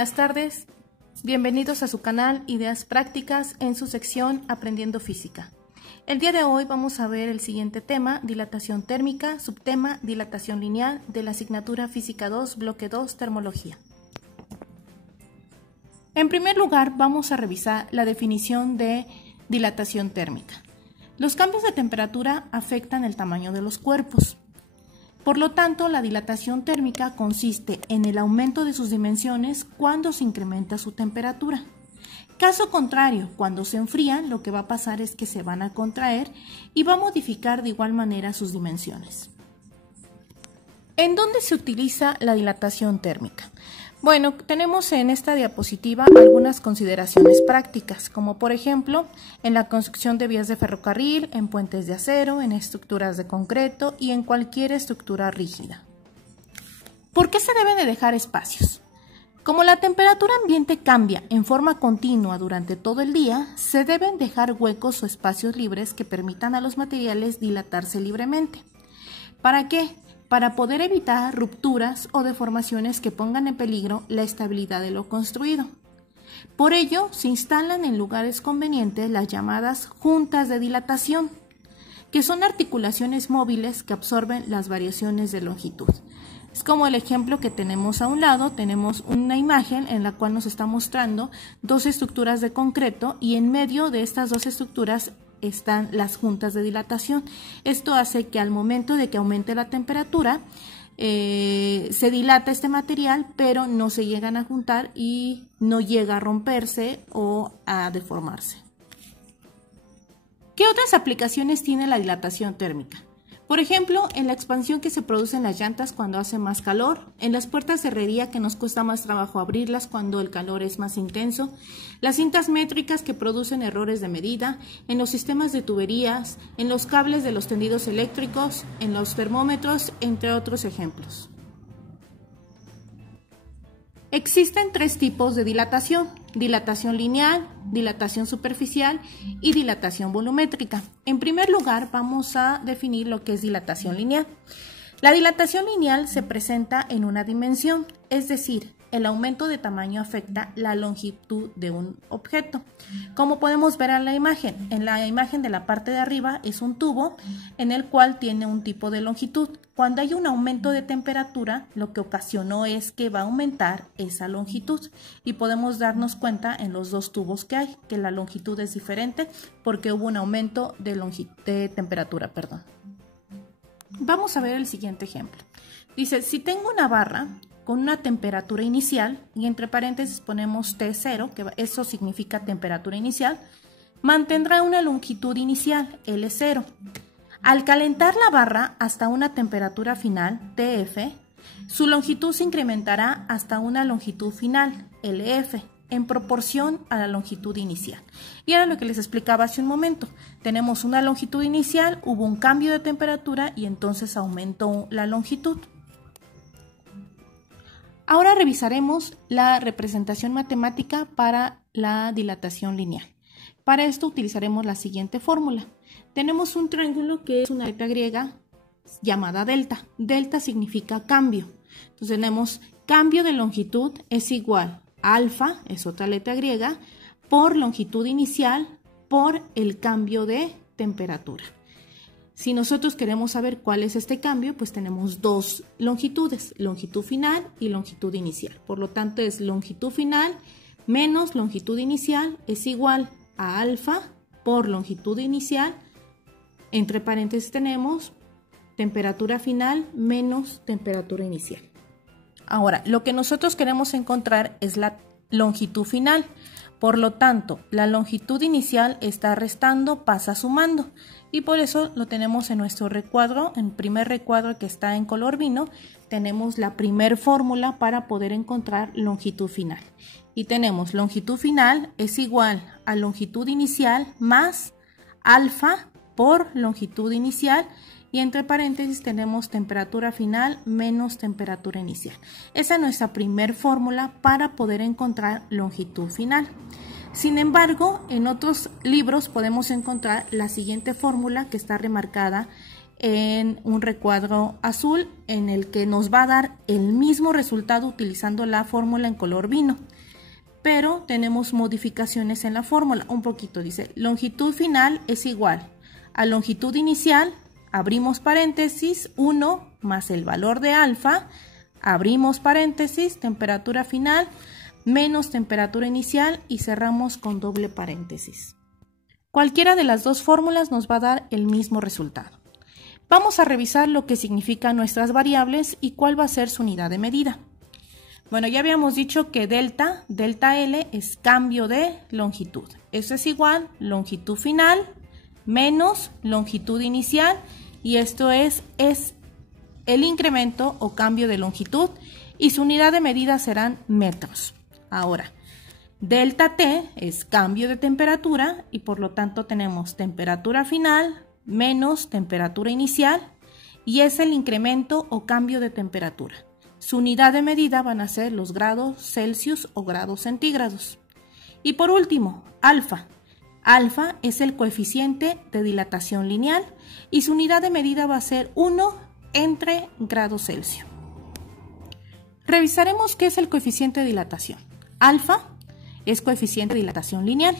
buenas tardes. Bienvenidos a su canal Ideas Prácticas en su sección Aprendiendo Física. El día de hoy vamos a ver el siguiente tema, dilatación térmica, subtema dilatación lineal de la asignatura Física 2, bloque 2, termología. En primer lugar, vamos a revisar la definición de dilatación térmica. Los cambios de temperatura afectan el tamaño de los cuerpos. Por lo tanto, la dilatación térmica consiste en el aumento de sus dimensiones cuando se incrementa su temperatura. Caso contrario, cuando se enfrían, lo que va a pasar es que se van a contraer y va a modificar de igual manera sus dimensiones. ¿En dónde se utiliza la dilatación térmica? Bueno, tenemos en esta diapositiva algunas consideraciones prácticas, como por ejemplo en la construcción de vías de ferrocarril, en puentes de acero, en estructuras de concreto y en cualquier estructura rígida. ¿Por qué se deben de dejar espacios? Como la temperatura ambiente cambia en forma continua durante todo el día, se deben dejar huecos o espacios libres que permitan a los materiales dilatarse libremente. ¿Para qué? Para poder evitar rupturas o deformaciones que pongan en peligro la estabilidad de lo construido. Por ello, se instalan en lugares convenientes las llamadas juntas de dilatación, que son articulaciones móviles que absorben las variaciones de longitud. Es como el ejemplo que tenemos a un lado, tenemos una imagen en la cual nos está mostrando dos estructuras de concreto y en medio de estas dos estructuras están las juntas de dilatación. Esto hace que al momento de que aumente la temperatura se dilata este material, pero no se llegan a juntar y no llega a romperse o a deformarse. ¿Qué otras aplicaciones tiene la dilatación térmica? Por ejemplo, en la expansión que se produce en las llantas cuando hace más calor, en las puertas de herrería que nos cuesta más trabajo abrirlas cuando el calor es más intenso, las cintas métricas que producen errores de medida, en los sistemas de tuberías, en los cables de los tendidos eléctricos, en los termómetros, entre otros ejemplos. Existen tres tipos de dilatación: dilatación lineal, dilatación superficial y dilatación volumétrica. En primer lugar, vamos a definir lo que es dilatación lineal. La dilatación lineal se presenta en una dimensión, es decir, el aumento de tamaño afecta la longitud de un objeto. Como podemos ver en la imagen de la parte de arriba es un tubo en el cual tiene un tipo de longitud. Cuando hay un aumento de temperatura, lo que ocasionó es que va a aumentar esa longitud y podemos darnos cuenta en los dos tubos que hay, que la longitud es diferente porque hubo un aumento de temperatura. Vamos a ver el siguiente ejemplo. Dice, si tengo una barra con una temperatura inicial, y entre paréntesis ponemos T0, que eso significa temperatura inicial, mantendrá una longitud inicial, L0. Al calentar la barra hasta una temperatura final, TF, su longitud se incrementará hasta una longitud final, LF, en proporción a la longitud inicial. Y era lo que les explicaba hace un momento. Tenemos una longitud inicial, hubo un cambio de temperatura y entonces aumentó la longitud. Ahora revisaremos la representación matemática para la dilatación lineal. Para esto utilizaremos la siguiente fórmula. Tenemos un triángulo que es una letra griega llamada delta. Delta significa cambio. Entonces tenemos cambio de longitud es igual a alfa, es otra letra griega, por longitud inicial por el cambio de temperatura. Si nosotros queremos saber cuál es este cambio, pues tenemos dos longitudes, longitud final y longitud inicial. Por lo tanto, es longitud final menos longitud inicial es igual a alfa por longitud inicial. Entre paréntesis tenemos temperatura final menos temperatura inicial. Ahora, lo que nosotros queremos encontrar es la longitud final. Por lo tanto, la longitud inicial está restando, pasa sumando. Y por eso lo tenemos en nuestro recuadro, en el primer recuadro que está en color vino, tenemos la primer fórmula para poder encontrar longitud final. Y tenemos longitud final es igual a longitud inicial más alfa por longitud inicial. Y entre paréntesis tenemos temperatura final menos temperatura inicial. Esa es nuestra primer fórmula para poder encontrar longitud final. Sin embargo, en otros libros podemos encontrar la siguiente fórmula que está remarcada en un recuadro azul en el que nos va a dar el mismo resultado utilizando la fórmula en color vino. Pero tenemos modificaciones en la fórmula, un poquito. Dice, longitud final es igual a longitud inicial, abrimos paréntesis, 1 más el valor de alfa, abrimos paréntesis, temperatura final, menos temperatura inicial y cerramos con doble paréntesis. Cualquiera de las dos fórmulas nos va a dar el mismo resultado. Vamos a revisar lo que significan nuestras variables y cuál va a ser su unidad de medida. Bueno, ya habíamos dicho que delta L es cambio de longitud. Eso es igual longitud final menos longitud inicial y esto es el incremento o cambio de longitud y su unidad de medida serán metros. Ahora, delta T es cambio de temperatura y por lo tanto tenemos temperatura final menos temperatura inicial y es el incremento o cambio de temperatura. Su unidad de medida van a ser los grados Celsius o grados centígrados. Y por último, alfa. Alfa es el coeficiente de dilatación lineal y su unidad de medida va a ser 1 entre grados Celsius. Revisaremos qué es el coeficiente de dilatación. Alfa es coeficiente de dilatación lineal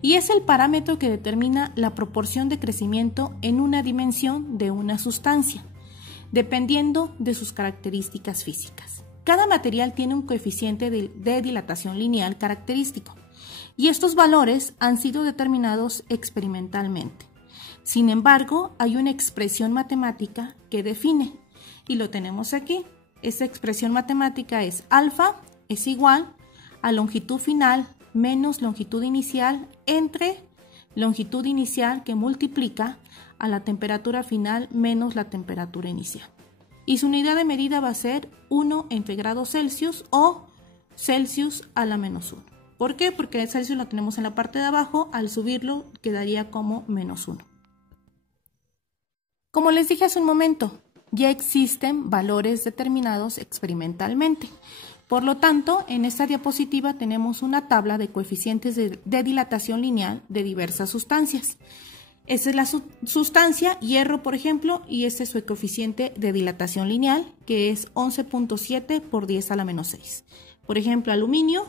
y es el parámetro que determina la proporción de crecimiento en una dimensión de una sustancia, dependiendo de sus características físicas. Cada material tiene un coeficiente de dilatación lineal característico y estos valores han sido determinados experimentalmente. Sin embargo, hay una expresión matemática que define y lo tenemos aquí. Esa expresión matemática es alfa es igual a longitud final menos longitud inicial entre longitud inicial que multiplica a la temperatura final menos la temperatura inicial. Y su unidad de medida va a ser 1 entre grados Celsius o Celsius a la menos 1. ¿Por qué? Porque el Celsius lo tenemos en la parte de abajo, al subirlo quedaría como menos 1. Como les dije hace un momento, ya existen valores determinados experimentalmente. Por lo tanto, en esta diapositiva tenemos una tabla de coeficientes de dilatación lineal de diversas sustancias. Esa es la sustancia, hierro por ejemplo, y este es su coeficiente de dilatación lineal, que es 11.7 por 10 a la menos 6. Por ejemplo, aluminio,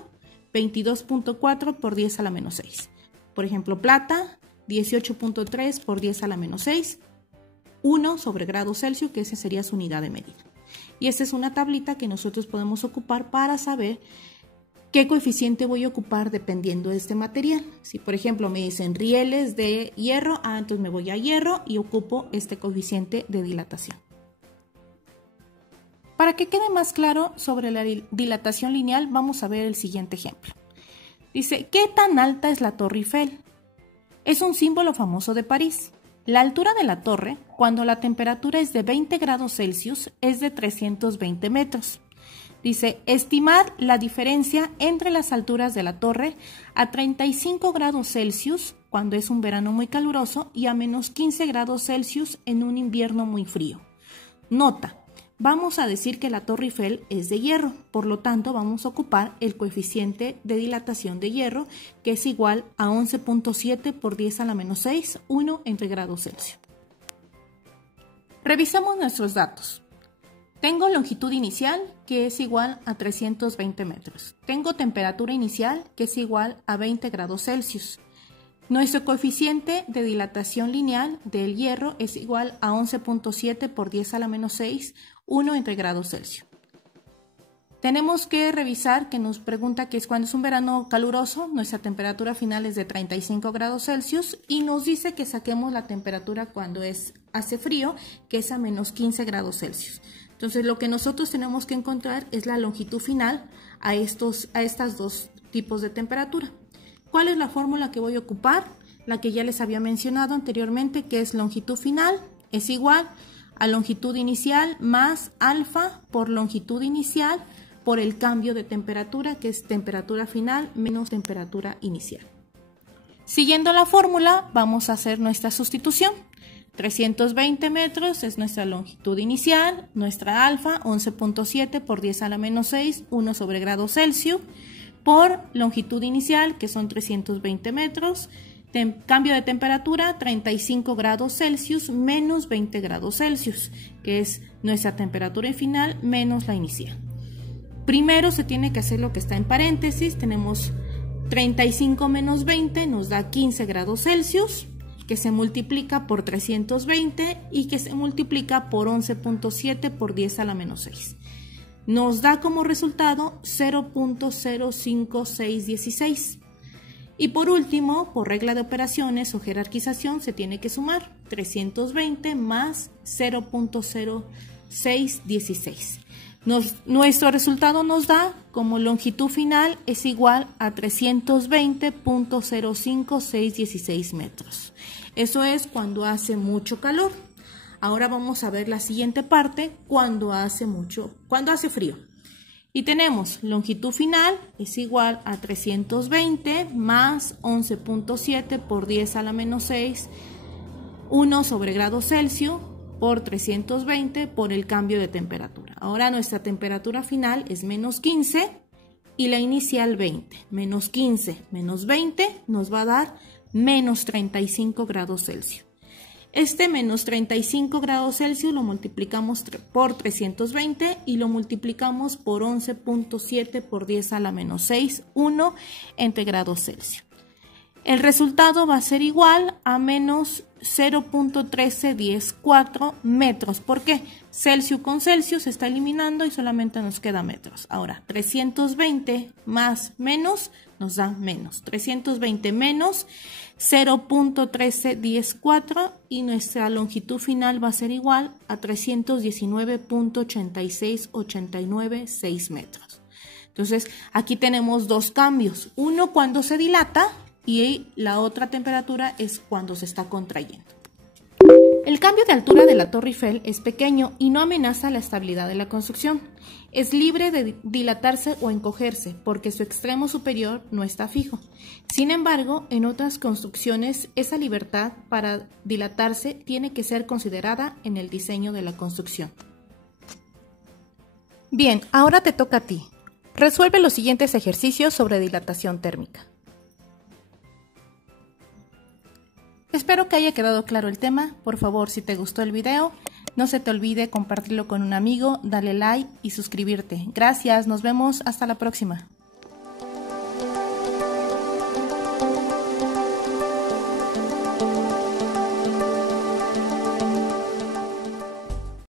22.4 por 10 a la menos 6. Por ejemplo, plata, 18.3 por 10 a la menos 6. 1 sobre grados Celsius, que esa sería su unidad de medida. Y esta es una tablita que nosotros podemos ocupar para saber qué coeficiente voy a ocupar dependiendo de este material. Si por ejemplo me dicen rieles de hierro, entonces me voy a hierro y ocupo este coeficiente de dilatación. Para que quede más claro sobre la dilatación lineal, vamos a ver el siguiente ejemplo. Dice, ¿qué tan alta es la Torre Eiffel? Es un símbolo famoso de París. La altura de la torre, cuando la temperatura es de 20 grados Celsius, es de 320 metros. Dice, estimar la diferencia entre las alturas de la torre a 35 grados Celsius cuando es un verano muy caluroso y a menos 15 grados Celsius en un invierno muy frío. Nota, vamos a decir que la Torre Eiffel es de hierro, por lo tanto vamos a ocupar el coeficiente de dilatación de hierro, que es igual a 11.7 por 10 a la menos 6, 1 entre grados Celsius. Revisemos nuestros datos. Tengo longitud inicial, que es igual a 320 metros. Tengo temperatura inicial, que es igual a 20 grados Celsius. Nuestro coeficiente de dilatación lineal del hierro es igual a 11.7 por 10 a la menos 6, 1 entre grados Celsius. Tenemos que revisar que nos pregunta que es cuando es un verano caluroso, nuestra temperatura final es de 35 grados Celsius y nos dice que saquemos la temperatura cuando hace frío, que es a menos 15 grados Celsius. Entonces lo que nosotros tenemos que encontrar es la longitud final a estas dos tipos de temperatura. ¿Cuál es la fórmula que voy a ocupar? La que ya les había mencionado anteriormente, que es longitud final es igual a longitud inicial más alfa por longitud inicial por el cambio de temperatura, que es temperatura final menos temperatura inicial. Siguiendo la fórmula, vamos a hacer nuestra sustitución. 320 metros es nuestra longitud inicial, nuestra alfa, 11.7 por 10 a la menos 6, 1 sobre grados Celsius, por longitud inicial, que son 320 metros, Cambio de temperatura 35 grados Celsius menos 20 grados Celsius, que es nuestra temperatura final menos la inicial. Primero se tiene que hacer lo que está en paréntesis. Tenemos 35 menos 20 nos da 15 grados Celsius, que se multiplica por 320 y que se multiplica por 11.7 por 10 a la menos 6. Nos da como resultado 0.05616. Y por último, por regla de operaciones o jerarquización, se tiene que sumar 320 más 0.0616. Nuestro resultado nos da como longitud final es igual a 320.05616 metros. Eso es cuando hace mucho calor. Ahora vamos a ver la siguiente parte, cuando hace frío. Y tenemos longitud final es igual a 320 más 11.7 por 10 a la menos 6, 1 sobre grado Celsius por 320 por el cambio de temperatura. Ahora nuestra temperatura final es menos 15 y la inicial 20. Menos 15 menos 20 nos va a dar menos 35 grados Celsius. Este menos 35 grados Celsius lo multiplicamos por 320 y lo multiplicamos por 11.7 por 10 a la menos 6, 1 entre grados Celsius. El resultado va a ser igual a menos 0.13104 metros. ¿Por qué? Celsius con Celsius se está eliminando y solamente nos queda metros. Ahora, 320 más menos nos da menos. 320 menos 0.13104 y nuestra longitud final va a ser igual a 319.86896 metros. Entonces, aquí tenemos dos cambios. Uno cuando se dilata y la otra temperatura es cuando se está contrayendo. El cambio de altura de la Torre Eiffel es pequeño y no amenaza la estabilidad de la construcción. Es libre de dilatarse o encogerse porque su extremo superior no está fijo. Sin embargo, en otras construcciones, esa libertad para dilatarse tiene que ser considerada en el diseño de la construcción. Bien, ahora te toca a ti. Resuelve los siguientes ejercicios sobre dilatación térmica. Espero que haya quedado claro el tema. Por favor, si te gustó el video, no se te olvide compartirlo con un amigo, darle like y suscribirte. Gracias, nos vemos hasta la próxima.